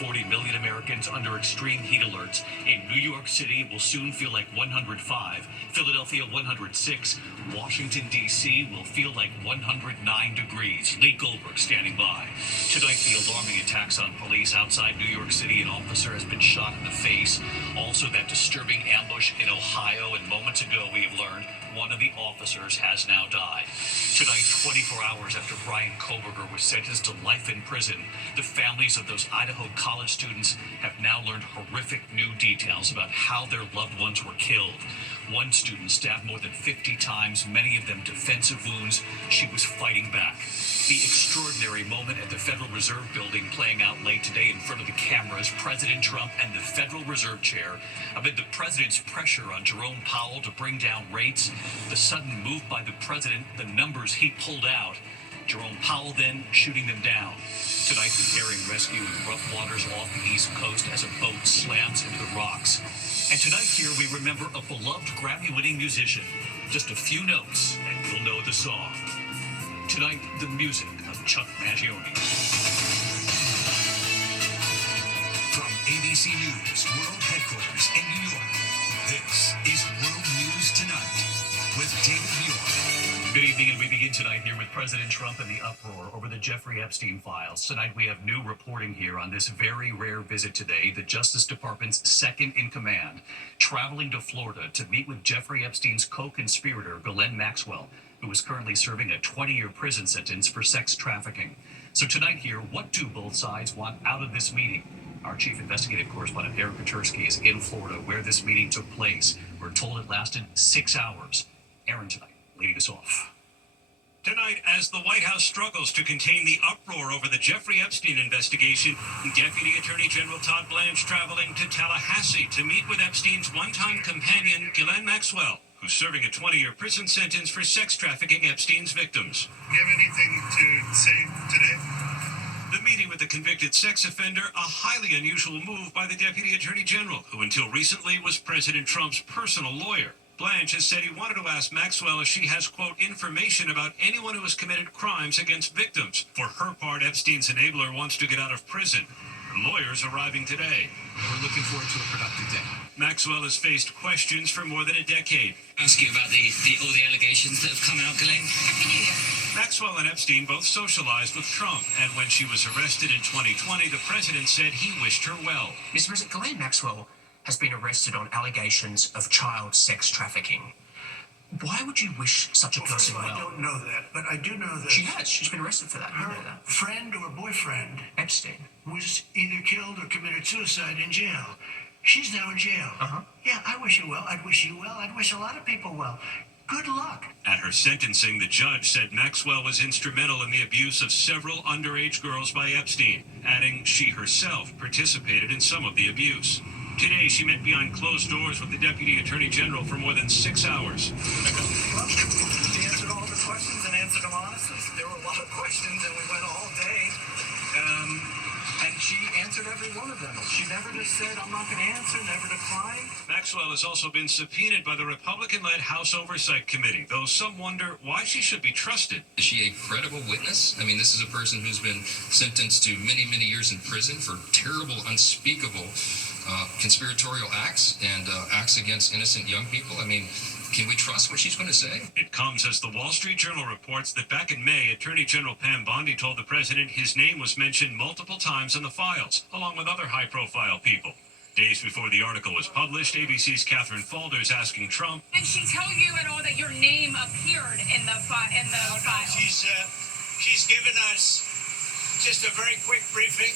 40 million Americans under extreme heat alerts. In New York City, it will soon feel like 105. Philadelphia, 106. Washington, D.C. will feel like 109 degrees. Lee Goldberg standing by. Tonight, the alarming attacks on police outside New York City. An officer has been shot in the face. Also, that disturbing ambush in Ohio. And moments ago, we have learned one of the officers has now died. Tonight, 24 hours after Brian Koberger was sentenced to life in prison, the families of those Idaho college students have now learned horrific new details about how their loved ones were killed. One student stabbed more than 50 times, many of them defensive wounds. She was fighting back. The extraordinary moment at the Federal Reserve building playing out late today in front of the cameras, President Trump and the Federal Reserve Chair, amid the president's pressure on Jerome Powell to bring down rates, the sudden move by the president, the numbers he pulled out, Jerome Powell then shooting them down. Tonight, preparing rescue in rough waters off the East Coast as a boat slams into the rocks. And tonight here, we remember a beloved Grammy-winning musician. Just a few notes, and you'll know the song. Tonight, the music of Chuck Mangione. From ABC News World Headquarters in New York, this is World News Tonight with David Muir. Good evening, and we begin tonight here with President Trump and the uproar over the Jeffrey Epstein files. Tonight, we have new reporting here on this very rare visit today. The Justice Department's second in command, traveling to Florida to meet with Jeffrey Epstein's co-conspirator, Ghislaine Maxwell, who is currently serving a 20-year prison sentence for sex trafficking. So tonight here, what do both sides want out of this meeting? Our chief investigative correspondent, Eric Petersky, is in Florida, where this meeting took place. We're told it lasted 6 hours. Aaron tonight, leading us off. Tonight, as the White House struggles to contain the uproar over the Jeffrey Epstein investigation, Deputy Attorney General Todd Blanche traveling to Tallahassee to meet with Epstein's one-time companion, Ghislaine Maxwell, who's serving a 20-year prison sentence for sex trafficking Epstein's victims. Do you have anything to say today? The meeting with the convicted sex offender, a highly unusual move by the Deputy Attorney General, who until recently was President Trump's personal lawyer. Blanche has said he wanted to ask Maxwell if she has, quote, information about anyone who has committed crimes against victims. For her part, Epstein's enabler wants to get out of prison. Her lawyer's arriving today. We're looking forward to a productive day. Maxwell has faced questions for more than a decade. Ask you about all the allegations that have come out, Ghislaine. Maxwell and Epstein both socialized with Trump, and when she was arrested in 2020, the president said he wished her well. Mr. President, Ghislaine Maxwell has been arrested on allegations of child sex trafficking. Why would you wish such a person well? I don't know that, but I do know that She has. She's been arrested for that. You know her that. friend or boyfriend Epstein. was either killed or committed suicide in jail. She's now in jail. Uh-huh. Yeah, I wish her well. I'd wish you well. I'd wish a lot of people well. Good luck. At her sentencing, the judge said Maxwell was instrumental in the abuse of several underage girls by Epstein, adding she herself participated in some of the abuse. Today, she met behind closed doors with the Deputy Attorney General for more than 6 hours. Well, she answered all the questions and answered them honestly. There were a lot of questions, and we went all day. And she answered every one of them. She never just said, I'm not going to answer, never declined. Maxwell has also been subpoenaed by the Republican-led House Oversight Committee, though some wonder why she should be trusted. Is she a credible witness? I mean, this is a person who's been sentenced to many, many years in prison for terrible, unspeakable conspiratorial acts and acts against innocent young people. I mean, can we trust what she's going to say? It comes as the Wall Street Journal reports that back in May, Attorney General Pam Bondi told the president his name was mentioned multiple times in the files, along with other high-profile people. Days before the article was published, ABC's Catherine Falders asking Trump, Did she tell you at all that your name appeared in the file? She's given us just a very quick briefing.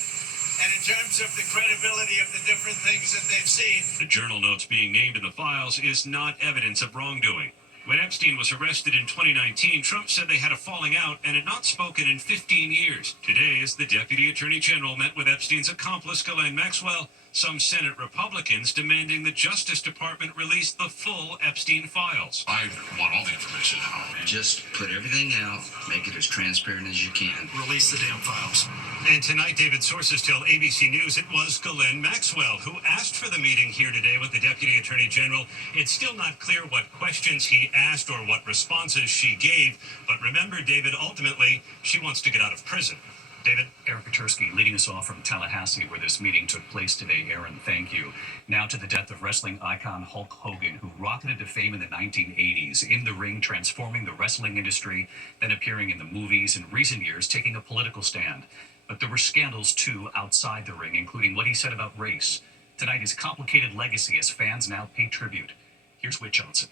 And in terms of the credibility of the different things that they've seen. The Journal notes being named in the files is not evidence of wrongdoing. When Epstein was arrested in 2019, Trump said they had a falling out and had not spoken in 15 years. Today, as the Deputy Attorney General met with Epstein's accomplice, Ghislaine Maxwell, some Senate Republicans demanding the Justice Department release the full Epstein files. I want all the information out. Just put everything out, make it as transparent as you can. Release the damn files. And tonight, David, sources tell ABC News it was Ghislaine Maxwell who asked for the meeting here today with the Deputy Attorney General. It's still not clear what questions he asked or what responses she gave. But remember, David, ultimately, she wants to get out of prison. David? Eric Petersky leading us off from Tallahassee, where this meeting took place today. Aaron, thank you. Now to the death of wrestling icon Hulk Hogan, who rocketed to fame in the 1980s, in the ring, transforming the wrestling industry, then appearing in the movies, in recent years taking a political stand. But there were scandals, too, outside the ring, including what he said about race. Tonight, his complicated legacy as fans now pay tribute. Here's Whit Johnson.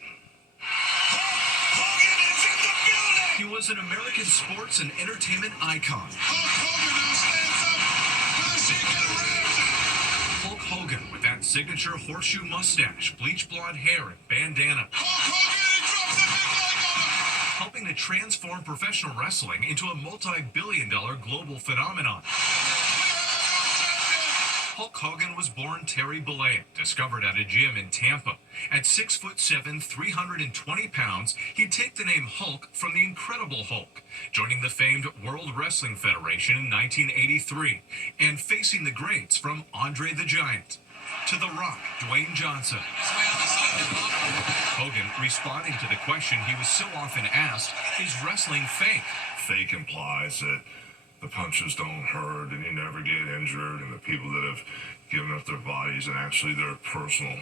He was an American sports and entertainment icon. Hulk Hogan with that signature horseshoe mustache, bleach blonde hair, and bandana. Helping to transform professional wrestling into a multi-billion-dollar global phenomenon. Hulk Hogan was born Terry Bollea, discovered at a gym in Tampa. At 6'7", 320 pounds, he'd take the name Hulk from the Incredible Hulk, joining the famed World Wrestling Federation in 1983, and facing the greats from Andre the Giant to The Rock, Dwayne Johnson. Hogan responding to the question he was so often asked, is wrestling fake? Fake implies that the punches don't hurt and you never get injured, and the people that have given up their bodies and actually their personal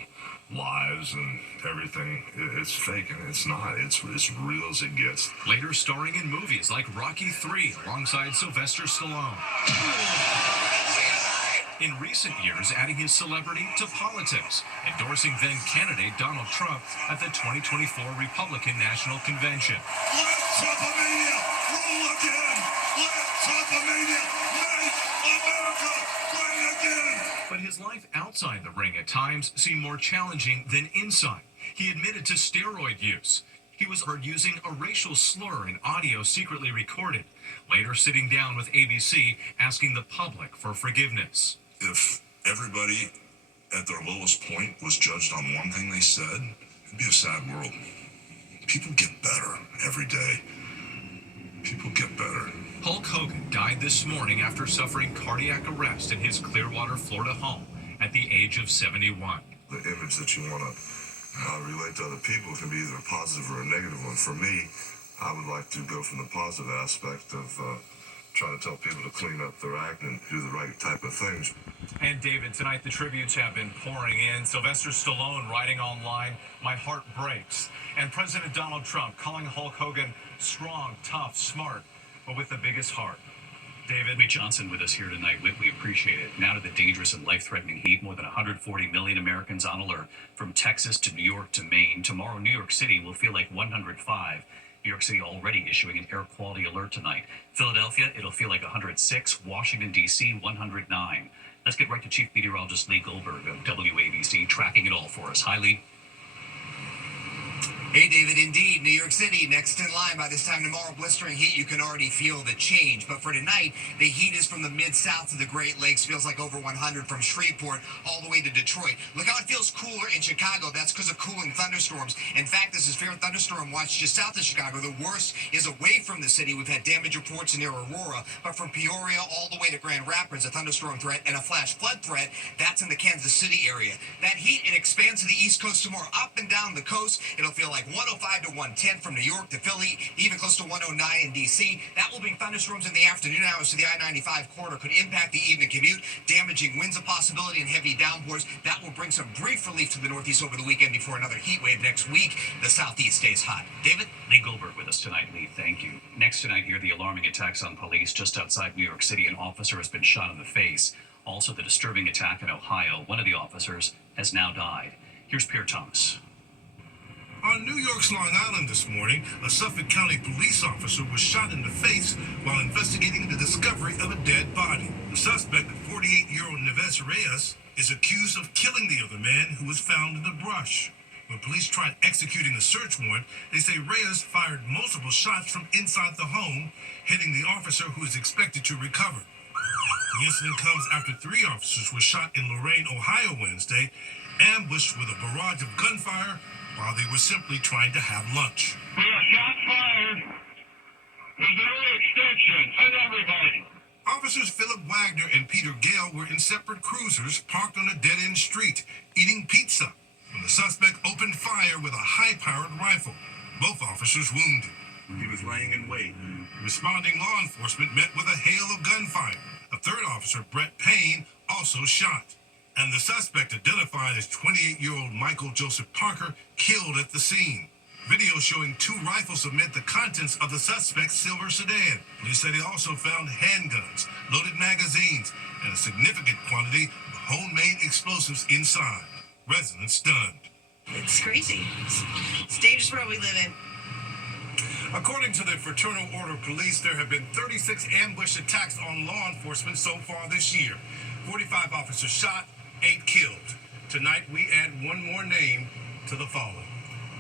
lives and everything, it's fake, and it's not. It's as real as it gets. Later starring in movies like Rocky III alongside Sylvester Stallone. In recent years, adding his celebrity to politics, endorsing then candidate Donald Trump at the 2024 Republican National Convention. Let Trumpomania rule again! Let Trumpomania make America great again! But his life outside the ring at times seemed more challenging than inside. He admitted to steroid use. He was heard using a racial slur in audio secretly recorded, later sitting down with ABC asking the public for forgiveness. If everybody at their lowest point was judged on one thing they said, it'd be a sad world. People get better every day. People get better. Hulk Hogan died this morning after suffering cardiac arrest in his Clearwater, Florida home at the age of 71. The image that you want to relate to other people can be either a positive or a negative one. For me, I would like to go from the positive aspect of trying to tell people to clean up their act and do the right type of things. And David, tonight the tributes have been pouring in. Sylvester Stallone writing online, "My heart breaks." And President Donald Trump calling Hulk Hogan strong, tough, smart, but with the biggest heart. David? Whit Johnson with us here tonight. Whit, we appreciate it. Now to the dangerous and life-threatening heat. More than 140 million Americans on alert. From Texas to New York to Maine. Tomorrow, New York City will feel like 105. New York City already issuing an air quality alert tonight. Philadelphia, it'll feel like 106. Washington, D.C., 109. Let's get right to Chief Meteorologist Lee Goldberg of WABC, tracking it all for us. Hi, Lee. Hey, David, indeed, New York City next in line. By this time tomorrow, blistering heat, you can already feel the change. But for tonight, the heat is from the mid-south to the Great Lakes. Feels like over 100 from Shreveport all the way to Detroit. Look how it feels cooler in Chicago. That's because of cooling thunderstorms. In fact, this is severe thunderstorm watch just south of Chicago. The worst is away from the city. We've had damage reports near Aurora. But from Peoria all the way to Grand Rapids, a thunderstorm threat and a flash flood threat, that's in the Kansas City area. That heat, it expands to the East Coast tomorrow. Up and down the coast, it'll feel like 105 to 110 from New York to Philly, even close to 109 in D.C. That will bring thunderstorms in the afternoon hours to the I-95 corridor. Could impact the evening commute, damaging winds a possibility and heavy downpours. That will bring some brief relief to the Northeast over the weekend before another heat wave next week. The Southeast stays hot. David? Lee Goldberg with us tonight. Lee, thank you. Next tonight, hear the alarming attacks on police just outside New York City. An officer has been shot in the face. Also, the disturbing attack in Ohio. One of the officers has now died. Here's Pierre Thomas. On New York's Long Island this morning, a Suffolk County police officer was shot in the face while investigating the discovery of a dead body. The suspect, 48-year-old Neves Reyes, is accused of killing the other man who was found in the brush. When police tried executing a search warrant, they say Reyes fired multiple shots from inside the home, hitting the officer who is expected to recover. The incident comes after 3 officers were shot in Lorain, Ohio Wednesday, ambushed with a barrage of gunfire while they were simply trying to have lunch. We have shots fired. There's an early extension. Send everybody. Officers Philip Wagner and Peter Gale were in separate cruisers parked on a dead-end street, eating pizza, when the suspect opened fire with a high-powered rifle. Both officers wounded. He was laying in wait. Responding law enforcement met with a hail of gunfire. A third officer, Brett Payne, also shot. And the suspect, identified as 28-year-old Michael Joseph Parker, killed at the scene. Video showing 2 rifles amid the contents of the suspect's silver sedan. Police say they also found handguns, loaded magazines, and a significant quantity of homemade explosives inside. Residents stunned. It's crazy. It's a dangerous world we live in. According to the Fraternal Order of Police, there have been 36 ambush attacks on law enforcement so far this year. 45 officers shot, 8 killed. Tonight, we add one more name to the fallen.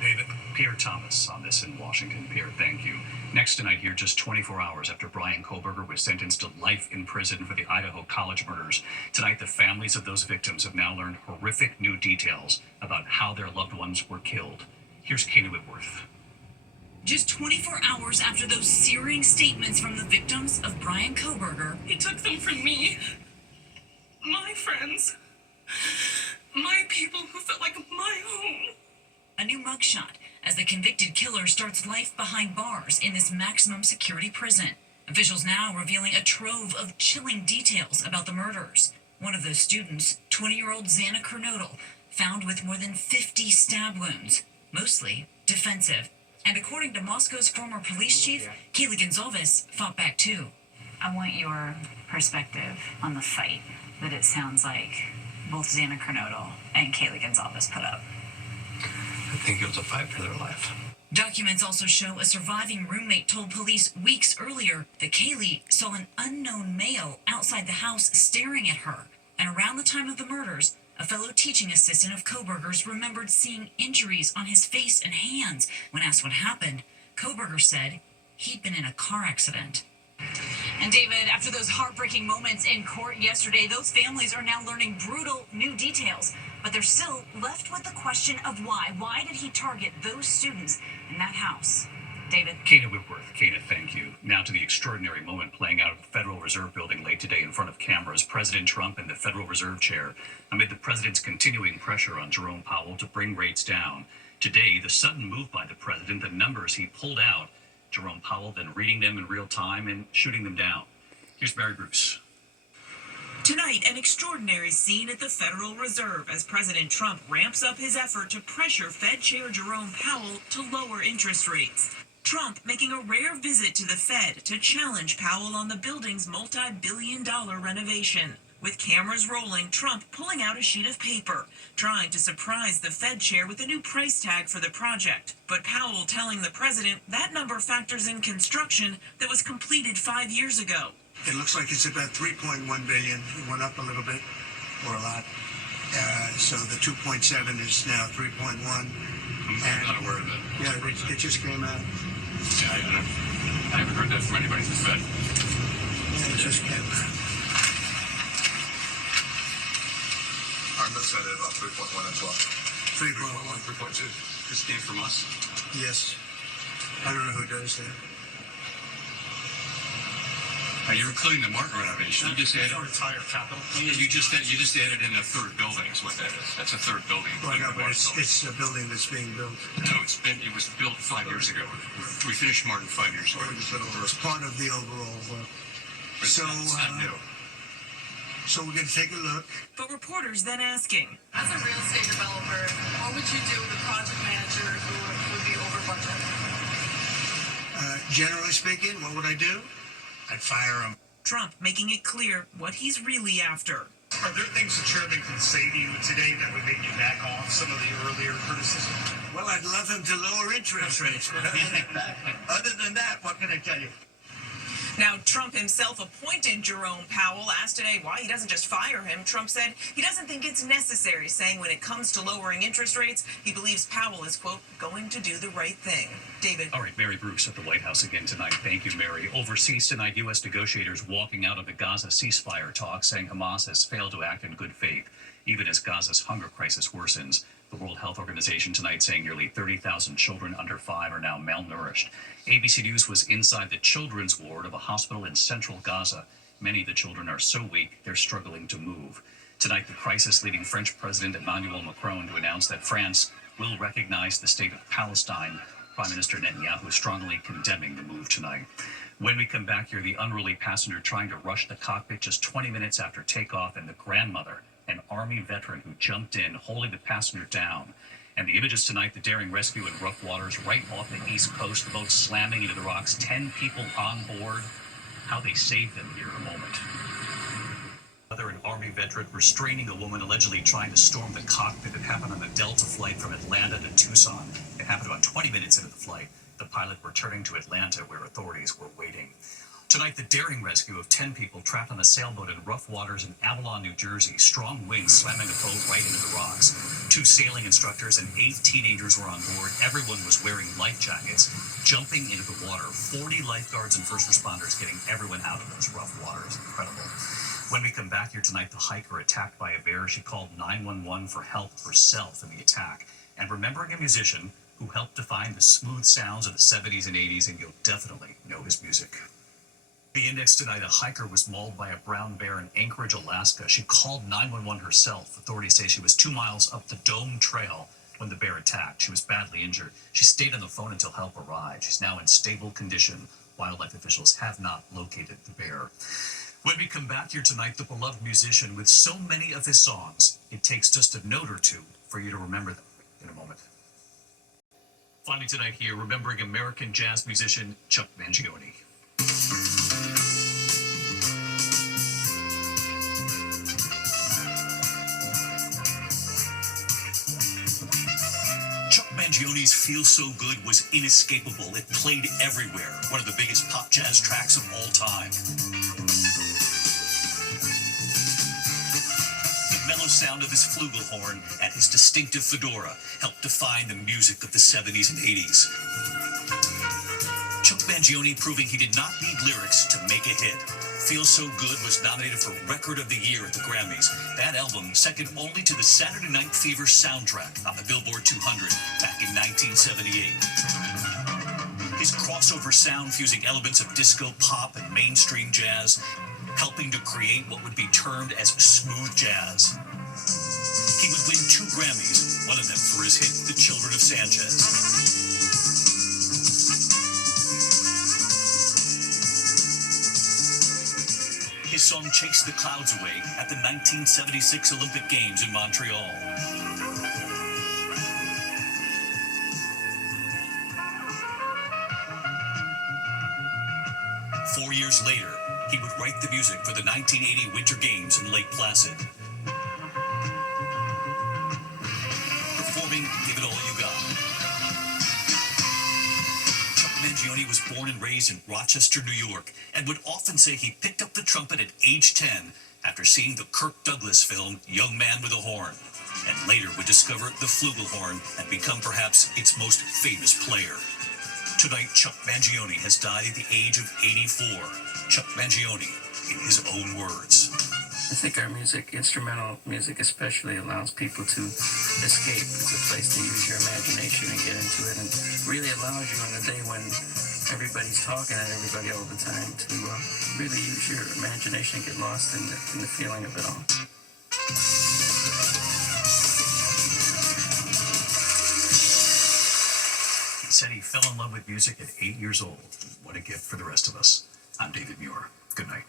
David. Pierre Thomas on this in Washington. Pierre, thank you. Next tonight here, just 24 hours after Bryan Kohberger was sentenced to life in prison for the Idaho College murders. Tonight, the families of those victims have now learned horrific new details about how their loved ones were killed. Here's Kayna Whitworth. Just 24 hours after those searing statements from the victims of Bryan Kohberger. He took them from me, my friends, my people who felt like my home. A new mugshot as the convicted killer starts life behind bars in this maximum security prison. Officials now revealing a trove of chilling details about the murders. One of those students, 20-year-old Xana Kernodle, found with more than 50 stab wounds, mostly defensive. And according to Moscow's former police chief, Kaylee Gonzalez fought back too. I want your perspective on the fight that it sounds like both Xana Kernodle and Kaylee Gonzalez put up. I think it was a fight for their life. Documents also show a surviving roommate told police weeks earlier that Kaylee saw an unknown male outside the house staring at her. And around the time of the murders, a fellow teaching assistant of Kohberger's remembered seeing injuries on his face and hands. When asked what happened, Kohberger said he'd been in a car accident. And David, after those heartbreaking moments in court yesterday, those families are now learning brutal new details. But they're still left with the question of why. Why did he target those students in that house? David. Kayna Whitworth. Kayna, thank you. Now to the extraordinary moment playing out at the Federal Reserve Building late today in front of cameras. President Trump and the Federal Reserve Chair amid the president's continuing pressure on Jerome Powell to bring rates down. Today, the sudden move by the president, the numbers he pulled out, Jerome Powell then reading them in real time and shooting them down. Here's Mary Bruce. Tonight, an extraordinary scene at the Federal Reserve as President Trump ramps up his effort to pressure Fed Chair Jerome Powell to lower interest rates. Trump making a rare visit to the Fed to challenge Powell on the building's multi-billion-dollar renovation. With cameras rolling, Trump pulling out a sheet of paper, trying to surprise the Fed chair with a new price tag for the project. But Powell telling the president that number factors in construction that was completed 5 years ago. It looks like it's about 3.1 billion. It went up a little bit, or a lot. So the 2.7 is now 3.1. I'm not aware of that. Yeah, it just came out. Yeah, I haven't heard that from anybody from the Fed. Yeah, it just came out. Our notes had it about 3.1 as well. 3.1. 3.2. This came from us. Yes. I don't know who does that. You're including the Martin renovation. You just added. Entire capital. Yeah, you just added in a third building. Is what that is. That's a third building. Well, no, but it's a building that's being built. No, it was built 5 years ago. We finished Martin 5 years ago. It's part of the overall work. It's not new. So we're going to take a look. But reporters then asking, as a real estate developer, what would you do with a project manager who would be over budget? Generally speaking, what would I do? I'd fire him. Trump making it clear what he's really after. Are there things the chairman can say to you today that would make you back off some of the earlier criticism? Well, I'd love him to lower interest rates. Other than that, what can I tell you? Now, Trump himself appointed Jerome Powell. Asked today why he doesn't just fire him, Trump said he doesn't think it's necessary, saying when it comes to lowering interest rates, he believes Powell is, quote, going to do the right thing. David. All right, Mary Bruce at the White House again tonight. Thank you, Mary. Overseas tonight, U.S. negotiators walking out of the Gaza ceasefire talks, saying Hamas has failed to act in good faith, even as Gaza's hunger crisis worsens. The World Health Organization tonight saying nearly 30,000 children under 5 are now malnourished. ABC News was inside the children's ward of a hospital in central Gaza. Many of the children are so weak, they're struggling to move. Tonight, the crisis leading French President Emmanuel Macron to announce that France will recognize the state of Palestine Prime Minister Netanyahu strongly condemning the move tonight. When we come back here, the unruly passenger trying to rush the cockpit just 20 minutes after takeoff, and the grandmother, an Army veteran who jumped in, holding the passenger down. And the images tonight, the daring rescue in rough waters right off the East Coast, the boat slamming into the rocks, 10 people on board. How they saved them here in a moment. An Army veteran restraining a woman allegedly trying to storm the cockpit. It happened on a Delta flight from Atlanta to Tucson. It happened about 20 minutes into the flight. The pilot returning to Atlanta, where authorities were waiting. Tonight, the daring rescue of 10 people trapped on a sailboat in rough waters in Avalon, New Jersey. Strong winds slamming the boat right into the rocks. 2 sailing instructors and 8 teenagers were on board. Everyone was wearing life jackets, jumping into the water. 40 lifeguards and first responders getting everyone out of those rough waters. Incredible. When we come back here tonight, the hiker attacked by a bear. She called 911 for help herself in the attack. And remembering a musician who helped define the smooth sounds of the 70s and 80s, and you'll definitely know his music. The index tonight, a hiker was mauled by a brown bear in Anchorage, Alaska. She called 911 herself. Authorities say she was 2 miles up the Dome Trail when the bear attacked. She was badly injured. She stayed on the phone until help arrived. She's now in stable condition. Wildlife officials have not located the bear. When we come back here tonight, the beloved musician with so many of his songs, it takes just a note or two for you to remember them in a moment. Finally tonight here, remembering American jazz musician Chuck Mangione. Chuck Mangione's Feel So Good was inescapable. It played everywhere. One of the biggest pop jazz tracks of all time. The mellow sound of his flugelhorn and his distinctive fedora helped define the music of the 70s and 80s. Chuck Mangione proving he did not need lyrics to make a hit. Feel So Good was nominated for Record of the Year at the Grammys. That album second only to the Saturday Night Fever soundtrack on the Billboard 200 back in 1978. His crossover sound fusing elements of disco, pop, and mainstream jazz, helping to create what would be termed as smooth jazz. He would win 2 Grammys, one of them for his hit, The Children of Sanchez. His song Chase the Clouds Away at the 1976 Olympic Games in Montreal. Four years later, he would write the music for the 1980 Winter Games in Lake Placid. Performing Give It All You Got. Chuck Mangione was born and raised in Rochester, New York, and would often say he picked up the trumpet at age 10 after seeing the Kirk Douglas film Young Man with a Horn, and later would discover the flugelhorn and become perhaps its most famous player. Tonight, Chuck Mangione has died at the age of 84. Chuck Mangione, in his own words. I think our music, instrumental music especially, allows people to escape. It's a place to use your imagination and get into it, and really allows you on a day when everybody's talking at everybody all the time to really use your imagination and get lost in the feeling of it all. He said he fell in love with music at 8 years old. What a gift for the rest of us. I'm David Muir. Good night.